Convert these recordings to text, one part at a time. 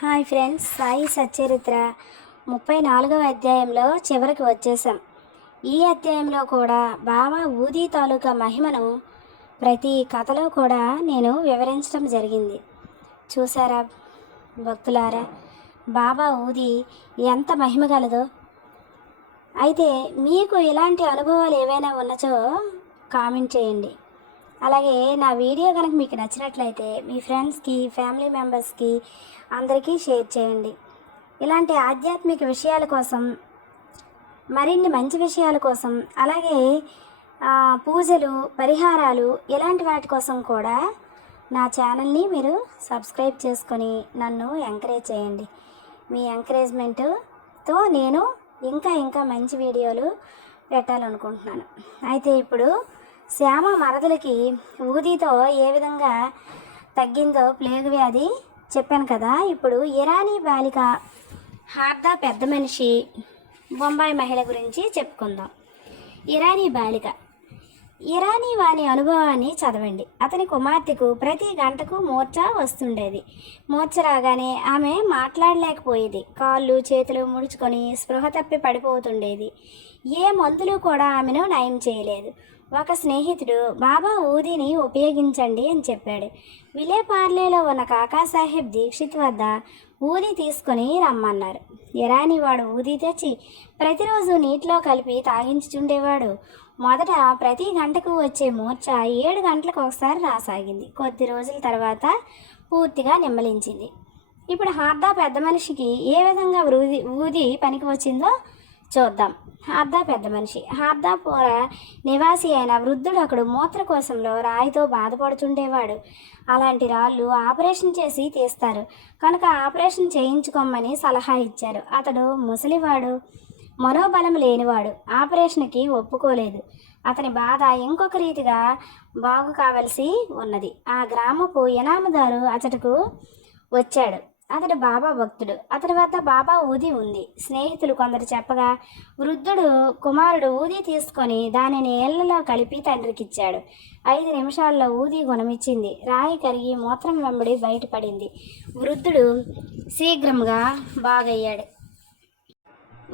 Hi friends Sai Satcharitra. ముప్పై నాలుగవ అధ్యాయంలో చివరికి వచ్చేసాం ఈ అధ్యాయంలో కూడా బాబా ఊదీ తాలూకా మహిమను ప్రతి కథలో కూడా నేను వివరించడం జరిగింది. చూసారా భక్తులారా బాబా ఊది ఎంత మహిమ గలదో? అయితే మీకు ఇలాంటి అనుభవాలు ఏవైనా ఉన్నచో కామెంట్ చేయండి. అలాగే నా వీడియో కనుక మీకు నచ్చినట్లయితే మీ ఫ్రెండ్స్కి ఫ్యామిలీ మెంబర్స్కి అందరికీ షేర్ చేయండి. ఇలాంటి ఆధ్యాత్మిక విషయాల కోసం మరిన్ని మంచి విషయాల కోసం అలాగే పూజలు పరిహారాలు ఇలాంటి వాటి కోసం కూడా నా ఛానల్ని మీరు సబ్స్క్రైబ్ చేసుకొని నన్ను ఎంకరేజ్ చేయండి. మీ ఎంకరేజ్మెంటుతో నేను ఇంకా ఇంకా మంచి వీడియోలు పెట్టాలనుకుంటున్నాను. అయితే ఇప్పుడు శ్యామ మరదలకి ఊదితో ఏ విధంగా తగ్గిందో ప్లేగు వ్యాధి చెప్పాను కదా. ఇప్పుడు ఇరానీ బాలిక హార్దా పెద్ద మనిషి బొంబాయి మహిళ గురించి చెప్పుకుందాం. ఇరానీ బాలిక. ఇరానీ వాని అనుభవాన్ని చదవండి. అతని కుమార్తెకు ప్రతి గంటకు మూర్ఛ వస్తుండేది. మూర్ఛ రాగానే ఆమె మాట్లాడలేకపోయేది. కాళ్ళు చేతులు ముడుచుకొని స్పృహ తప్పి పడిపోతుండేది. ఏ మందులు కూడా ఆమెను నయం చేయలేదు. ఒక స్నేహితుడు బాబా ఊదిని ఉపయోగించండి అని చెప్పాడు. విలేపార్లేలో ఉన్న కాకాసాహెబ్ దీక్షిత్ వద్ద ఊది తీసుకొని రమ్మన్నారు. ఇరానీ వాడు ఊది తెచ్చి ప్రతిరోజు నీటిలో కలిపి తాగించుచుండేవాడు. మొదట ప్రతి గంటకు వచ్చే మూర్ఛ ఏడు గంటలకు ఒకసారి రాసాగింది. కొద్ది రోజుల తర్వాత పూర్తిగా నిమ్మలించింది. ఇప్పుడు హార్దా పెద్ద మనిషికి ఏ విధంగా ఊది ఊది పనికి వచ్చిందో చూద్దాం. హార్దా పెద్ద మనిషి. హార్దాపుర నివాసి అయిన వృద్ధుడు ఒకడు మూత్రకోశంలో రాయితో బాధపడుతుండేవాడు అలాంటి రాళ్ళు ఆపరేషన్ చేసి తీస్తారు. కనుక ఆపరేషన్ చేయించుకోమని సలహా ఇచ్చారు. అతడు ముసలివాడు మరో బలం లేనివాడు. ఆపరేషన్కి ఒప్పుకోలేదు. అతని బాధ ఇంకొక రీతిగా బాగు కావలసి ఉన్నది. ఆ గ్రామపు ఇనామదారు అతడుకు వచ్చాడు. అతడు బాబా భక్తుడు. అతని వద్ద బాబా ఊది ఉంది. స్నేహితులు కొందరు చెప్పగా వృద్ధుడు కుమారుడు ఊది తీసుకొని దానిని ఏళ్ళలో కలిపి తండ్రికిచ్చాడు. ఐదు నిమిషాల్లో ఊది గుణమిచ్చింది. రాయి కరిగి మూత్రం వెంబడి బయటపడింది. వృద్ధుడు శీఘ్రంగా బాగయ్యాడు.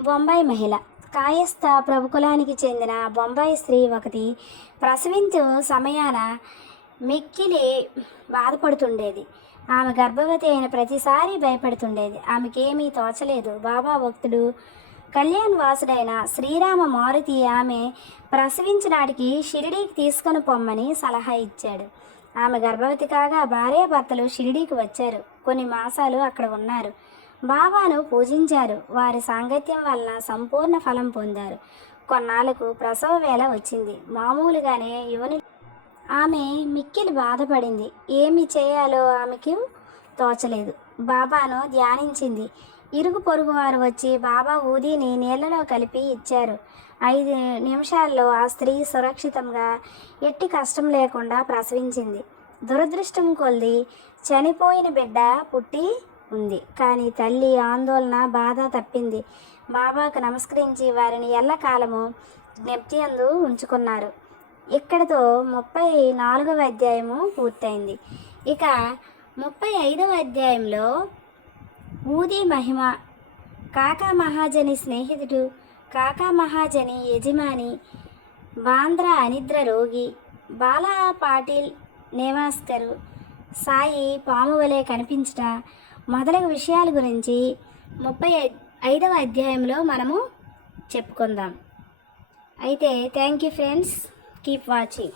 బొంబాయి మహిళ. కాయస్థ ప్రభుకులానికి చెందిన బొంబాయి స్త్రీ ఒకటి ప్రసవించు సమయాన మిక్కిలి బాధపడుతుండేది. ఆమె గర్భవతి అయిన ప్రతిసారి భయపడుతుండేది. ఆమెకేమీ తోచలేదు. బాబా భక్తుడు కళ్యాణ్ వాసుడైన శ్రీరామ మారుతి ఆమె ప్రసవించినాటికి షిరిడీకి తీసుకొని పొమ్మని సలహా ఇచ్చాడు. ఆమె గర్భవతి కాగా భార్యాభర్తలు షిరిడీకి వచ్చారు. కొన్ని మాసాలు అక్కడ ఉన్నారు. బాబాను పూజించారు. వారి సాంగత్యం వలన సంపూర్ణ ఫలం పొందారు. కొన్నాళ్ళకు ప్రసవ వేళ వచ్చింది. మామూలుగానే యువని ఆమె మిక్కిలి బాధపడింది. ఏమి చేయాలో ఆమెకు తోచలేదు. బాబాను ధ్యానించింది. ఇరుగు పొరుగు వారు వచ్చి బాబా ఊదిని నీళ్ళలో కలిపి ఇచ్చారు. ఐదు నిమిషాల్లో ఆ స్త్రీ సురక్షితంగా ఎట్టి కష్టం లేకుండా ప్రసవించింది. దురదృష్టం కొద్ది చనిపోయిన బిడ్డ పుట్టి ఉంది. కానీ తల్లి ఆందోళన బాధ తప్పింది. బాబాకు నమస్కరించి వారిని ఎల్లకాలము జ్ఞప్తియందు ఉంచుకున్నారు. ఇక్కడతో ముప్పై నాలుగవ అధ్యాయము పూర్తయింది. ఇక ముప్పై ఐదవ అధ్యాయంలో ఊది మహిమ కాకా మహాజని స్నేహితుడు కాకా మహాజని యజమాని బాంద్ర అనిద్ర రోగి బాలా పాటిల్ నేవాస్కరు సాయి పాము వలె కనిపించట మొదలగు విషయాల గురించి ముప్పై ఐదవ అధ్యాయంలో మనము చెప్పుకుందాం. అయితే thank you friends. Keep watching.